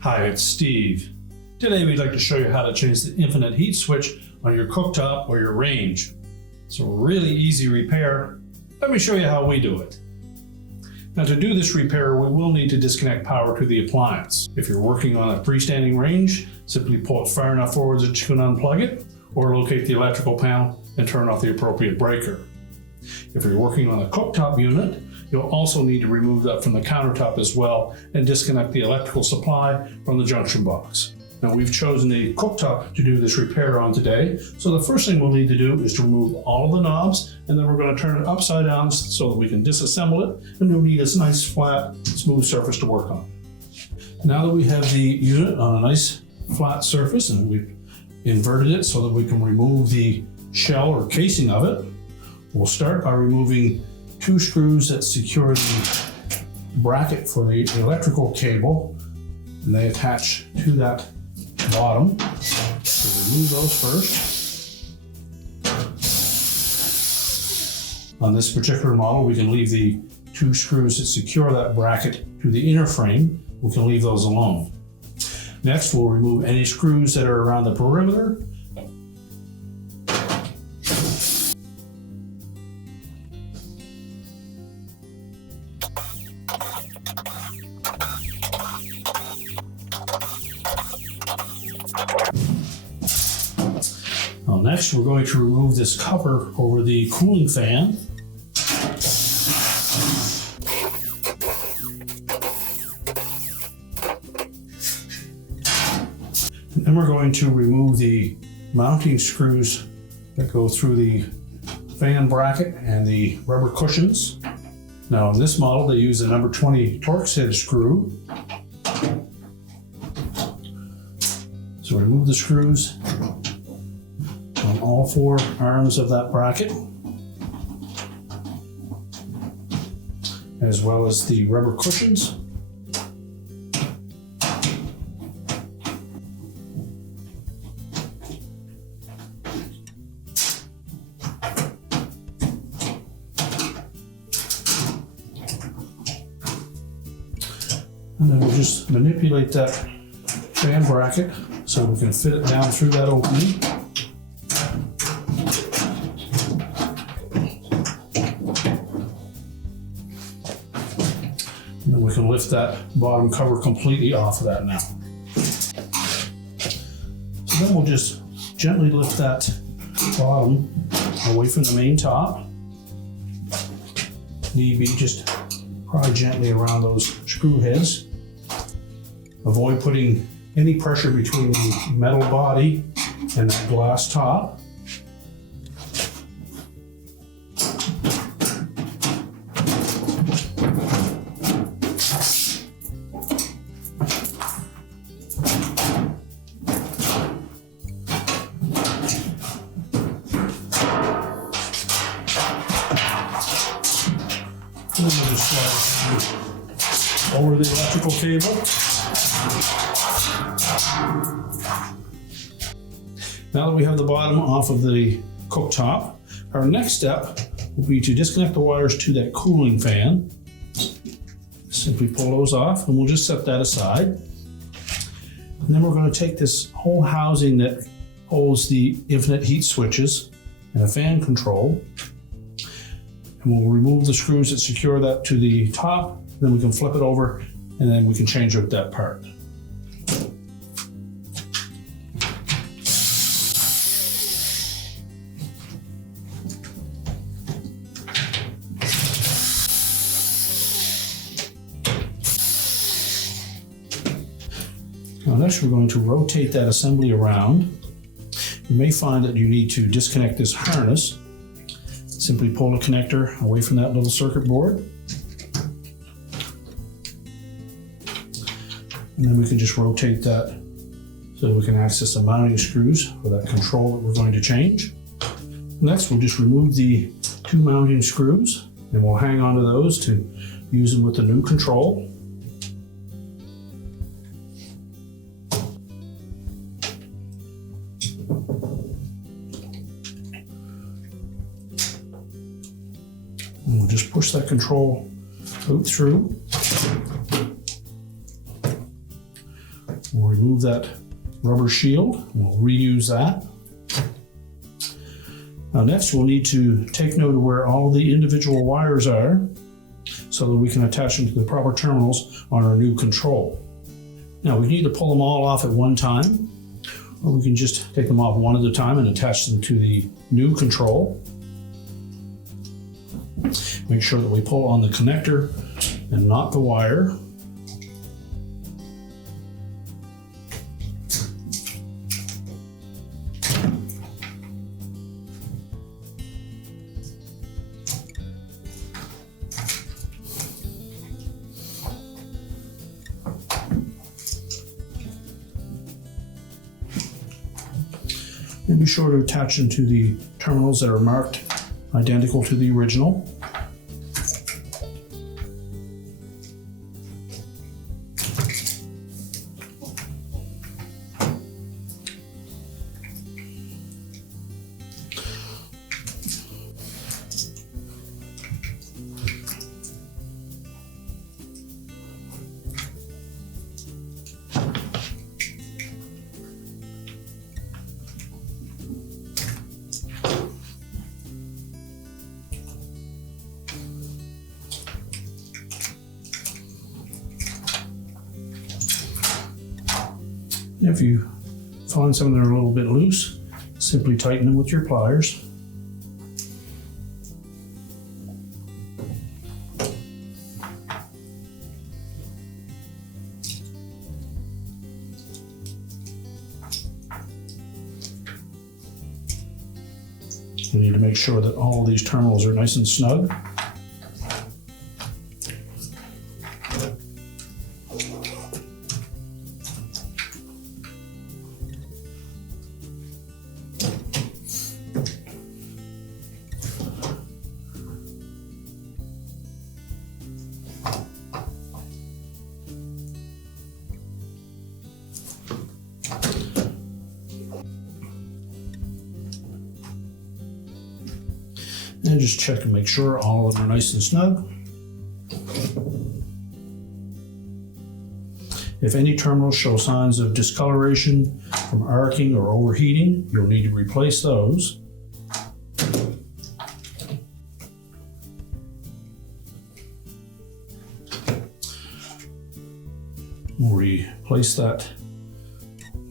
Hi, it's Steve. Today we'd like to show you how to change the infinite heat switch on your cooktop or your range. It's a really easy repair. Let me show you how we do it. Now, to do this repair, we will need to disconnect power to the appliance. If you're working on a freestanding range, simply pull it far enough forward that you can unplug it, or locate the electrical panel and turn off the appropriate breaker. If you're working on a cooktop unit, you'll also need to remove that from the countertop as well and disconnect the electrical supply from the junction box. Now, we've chosen a cooktop to do this repair on today, so the first thing we'll need to do is to remove all of the knobs, and then we're going to turn it upside down so that we can disassemble it, and you'll need a nice flat smooth surface to work on. Now that we have the unit on a nice flat surface and we've inverted it so that we can remove the shell or casing of it, we'll start by removing 2 screws that secure the bracket for the electrical cable, and they attach to that bottom. So remove those first. On this particular model, we can leave the 2 screws that secure that bracket to the inner frame. We can leave those alone. Next, we'll remove any screws that are around the perimeter. Next, we're going to remove this cover over the cooling fan. And then we're going to remove the mounting screws that go through the fan bracket and the rubber cushions. Now, in this model, they use a number 20 Torx head screw. So remove the screws on all 4 arms of that bracket, as well as the rubber cushions. And then we'll just manipulate that fan bracket so we can fit it down through that opening. And then we can lift that bottom cover completely off of that now. So then we'll just gently lift that bottom away from the main top. Need be just pry gently around those screw heads. Avoid putting any pressure between the metal body and that glass top. And then we'll just slide over the electrical cable. Now that we have the bottom off of the cooktop, our next step will be to disconnect the wires to that cooling fan. Simply pull those off and we'll just set that aside. And then we're going to take this whole housing that holds the infinite heat switches and a fan control, and we'll remove the screws that secure that to the top. Then we can flip it over and then we can change out that part. Now next we're going to rotate that assembly around. You may find that you need to disconnect this harness. Simply pull the connector away from that little circuit board. And then we can just rotate that so that we can access the mounting screws for that control that we're going to change. Next, we'll just remove the 2 mounting screws and we'll hang on to those to use them with the new control. And we'll just push that control out through. We'll remove that rubber shield. We'll reuse that. Now next we'll need to take note of where all the individual wires are so that we can attach them to the proper terminals on our new control. Now we need to pull them all off at one time, or we can just take them off one at a time and attach them to the new control. Make sure that we pull on the connector and not the wire. And be sure to attach them to the terminals that are marked identical to the original. If you find some that are a little bit loose, simply tighten them with your pliers. You need to make sure that all these terminals are nice and snug. And just check and make sure all of them are nice and snug. If any terminals show signs of discoloration from arcing or overheating, you'll need to replace those. We'll replace that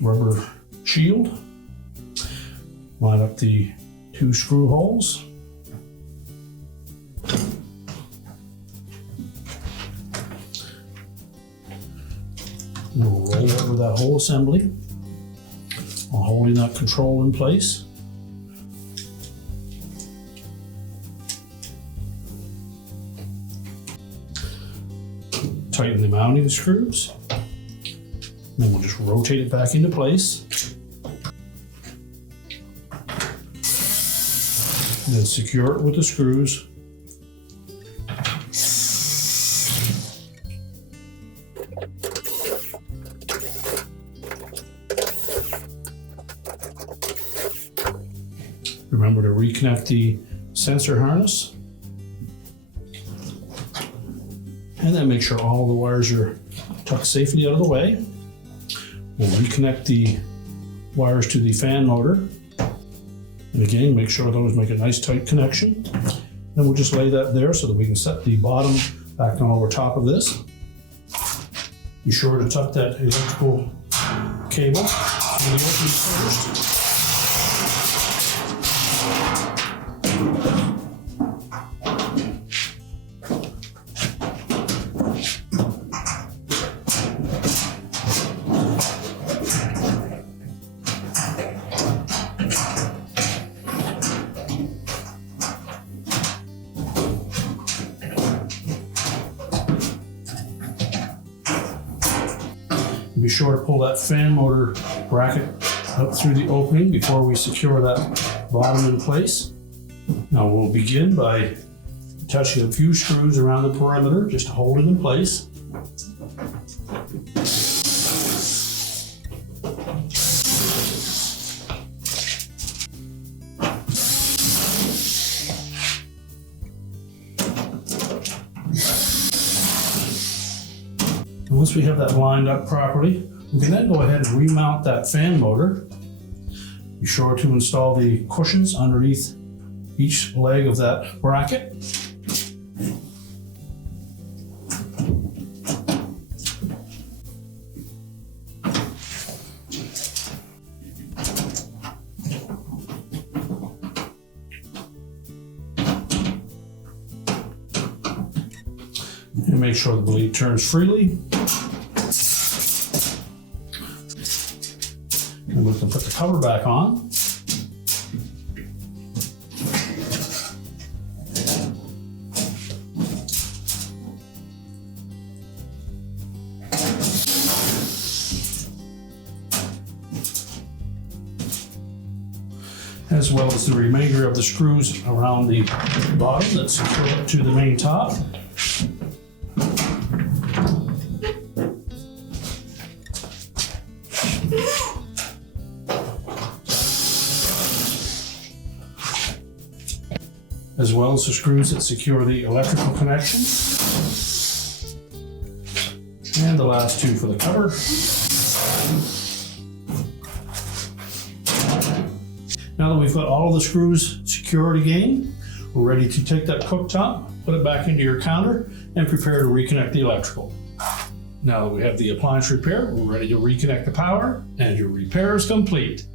rubber shield. Line up the two screw holes. We'll roll over that whole assembly while holding that control in place. Tighten the mounting screws. Then we'll just rotate it back into place. And then secure it with the screws. Remember to reconnect the sensor harness. And then make sure all the wires are tucked safely out of the way. We'll reconnect the wires to the fan motor. And again, make sure those make a nice tight connection. Then we'll just lay that there so that we can set the bottom back on over top of this. Be sure to tuck that electrical cable in the openings first. Be sure to pull that fan motor bracket up through the opening before we secure that bottom in place. Now we'll begin by attaching a few screws around the perimeter just to hold it in place. And once we have that lined up properly, we can then go ahead and remount that fan motor. Be sure to install the cushions underneath each leg of that bracket. And make sure the blade turns freely. And we can put the cover back on. As well as the remainder of the screws around the bottom that secure it to the main top. As well as the screws that secure the electrical connections. And the last two for the cover. Now that we've got all of the screws secured again, we're ready to take that cooktop, put it back into your counter, and prepare to reconnect the electrical. Now that we have the appliance repair, we're ready to reconnect the power, and your repair is complete.